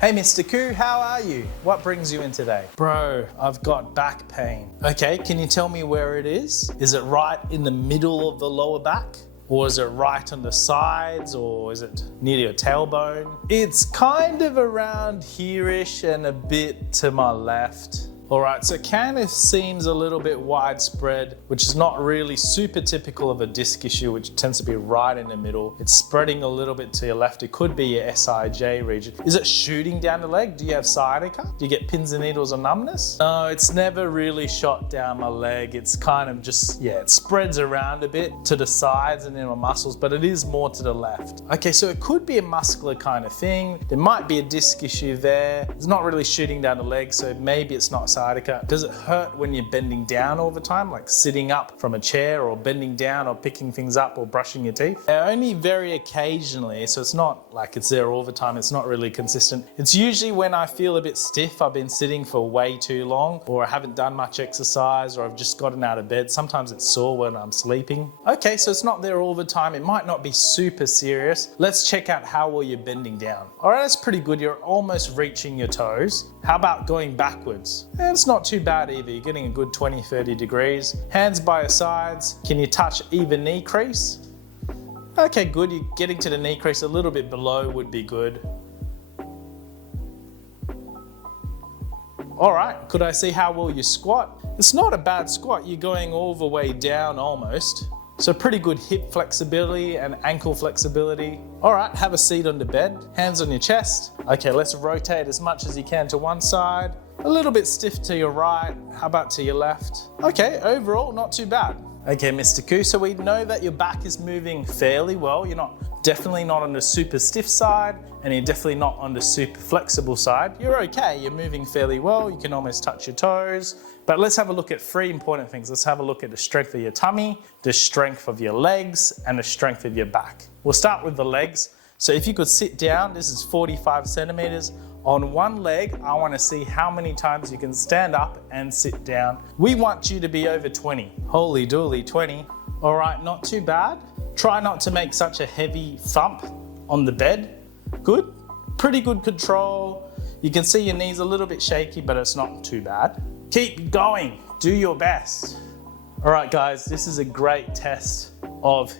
Hey Mr. Koo, how are you? What brings you in today? Bro, I've got back pain. Okay, can you tell me where it is? Is it right in the middle of the lower back? Or is it right on the sides? Or is it near your tailbone? It's kind of around here-ish and a bit to my left. All right, so it kind of seems a little bit widespread, which is not really super typical of a disc issue, which tends to be right in the middle. It's spreading a little bit to your left. It could be your SIJ region. Is it shooting down the leg? Do you have sciatica? Do you get pins and needles or numbness? No, it's never really shot down my leg. It's kind of just, yeah, it spreads around a bit to the sides and in my muscles, but it is more to the left. Okay, so it could be a muscular kind of thing. There might be a disc issue there. It's not really shooting down the leg, so maybe it's not sciatica. Does it hurt when you're bending down all the time, like sitting up from a chair or bending down or picking things up or brushing your teeth? Only very occasionally, so it's not like it's there all the time. It's not really consistent. It's usually when I feel a bit stiff, I've been sitting for way too long, or I haven't done much exercise, or I've just gotten out of bed. Sometimes it's sore when I'm sleeping. Okay, so it's not there all the time. It might not be super serious. Let's check out how well you're bending down. All right, that's pretty good. You're almost reaching your toes. How about going backwards? It's not too bad either. You're getting a good 20-30 degrees. Hands by your sides. Can you touch either knee crease? Okay, good. You're getting to the knee crease. A little bit below would be good. All right, could I see how well you squat? It's not a bad squat. You're going all the way down almost. So pretty good hip flexibility and ankle flexibility. All right, have a seat on the bed, hands on your chest. Okay, let's rotate as much as you can to one side. A little bit stiff to your right. How about to your left? Okay, overall, not too bad. Okay, Mr. Koo, so we know that your back is moving fairly well. You're definitely not on the super stiff side, and you're definitely not on the super flexible side. You're okay, you're moving fairly well. You can almost touch your toes. But let's have a look at three important things. Let's have a look at the strength of your tummy, the strength of your legs, and the strength of your back. We'll start with the legs. So if you could sit down, this is 45 centimeters. On one leg, I want to see how many times you can stand up and sit down. We want you to be over 20. Holy dooly, 20. All right, not too bad. Try not to make such a heavy thump on the bed. Good. Pretty good control. You can see your knees a little bit shaky, but it's not too bad. Keep going. Do your best. All right, guys, this is a great test of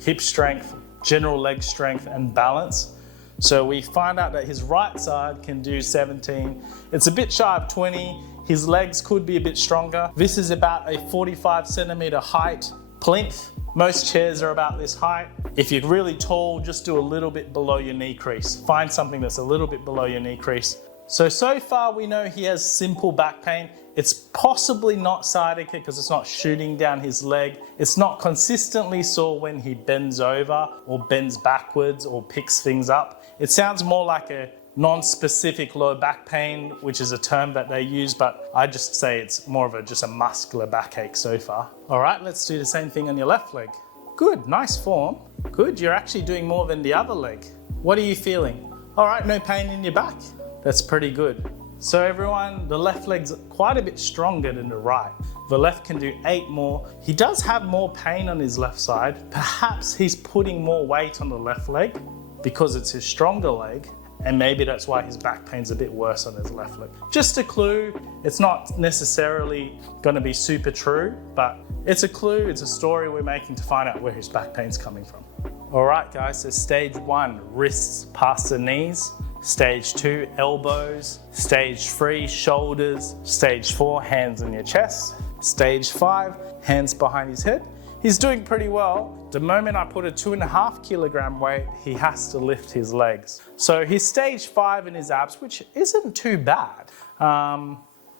hip strength, general leg strength, and balance. So we find out that his right side can do 17. It's a bit shy of 20. His legs could be a bit stronger. This is about a 45 centimeter height plinth. Most chairs are about this height. If you're really tall, just do a little bit below your knee crease. Find something that's a little bit below your knee crease. So far we know he has simple back pain. It's possibly not sciatica because it's not shooting down his leg. It's not consistently sore when he bends over or bends backwards or picks things up. It sounds more like a non-specific low back pain, which is a term that they use, but I just say it's more of just a muscular backache so far. All right, let's do the same thing on your left leg. Good, nice form. Good, you're actually doing more than the other leg. What are you feeling? All right, no pain in your back. That's pretty good. So everyone, the left leg's quite a bit stronger than the right. The left can do 8 more. He does have more pain on his left side. Perhaps he's putting more weight on the left leg because it's his stronger leg, and maybe that's why his back pain's a bit worse on his left leg. Just a clue. It's not necessarily going to be super true, but it's a clue, it's a story we're making to find out where his back pain's coming from. All right, guys, so stage 1, wrists past the knees. Stage 2, elbows. Stage 3, shoulders. Stage 4, hands on your chest. Stage 5, hands behind his head. He's doing pretty well. The moment I put a 2.5 kilogram weight, he has to lift his legs. So he's stage 5 in his abs, which isn't too bad.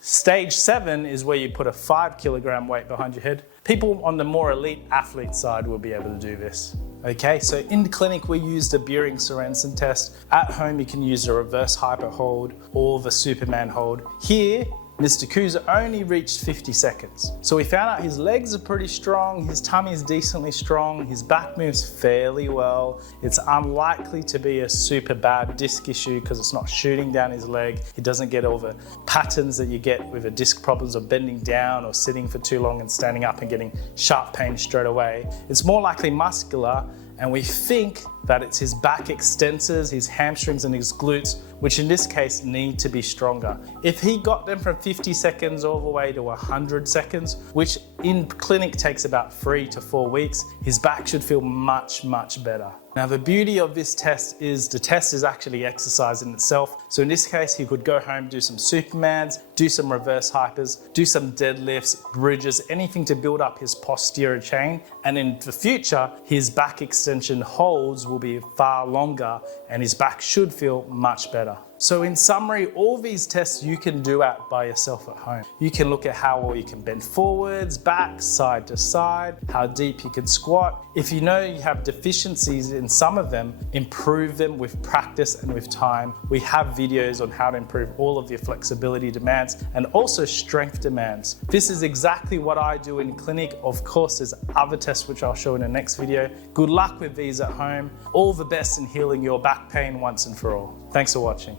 Stage 7 is where you put a 5 kilogram weight behind your head. People on the more elite athlete side will be able to do this. Okay, so in the clinic we use the Buehring-Sorensen test. At home you can use the reverse hyper hold or the Superman hold. Here, Mr. Koo's only reached 50 seconds. So we found out his legs are pretty strong, his tummy is decently strong, his back moves fairly well. It's unlikely to be a super bad disc issue because it's not shooting down his leg. He doesn't get all the patterns that you get with the disc problems of bending down or sitting for too long and standing up and getting sharp pain straight away. It's more likely muscular, and we think that it's his back extensors, his hamstrings and his glutes, which in this case need to be stronger. If he got them from 50 seconds all the way to 100 seconds, which in clinic takes about 3 to 4 weeks, his back should feel much, much better. Now the beauty of this test is the test is actually exercise in itself. So in this case, he could go home, do some Supermans, do some reverse hypers, do some deadlifts, bridges, anything to build up his posterior chain. And in the future, his back extension holds will be far longer and his back should feel much better. So in summary, all these tests you can do by yourself at home. You can look at how well you can bend forwards, back, side to side, how deep you can squat. If you know you have deficiencies in some of them, improve them with practice and with time. We have videos on how to improve all of your flexibility demands and also strength demands. This is exactly what I do in clinic. Of course, there's other tests which I'll show in the next video. Good luck with these at home. All the best in healing your back pain once and for all. Thanks for watching.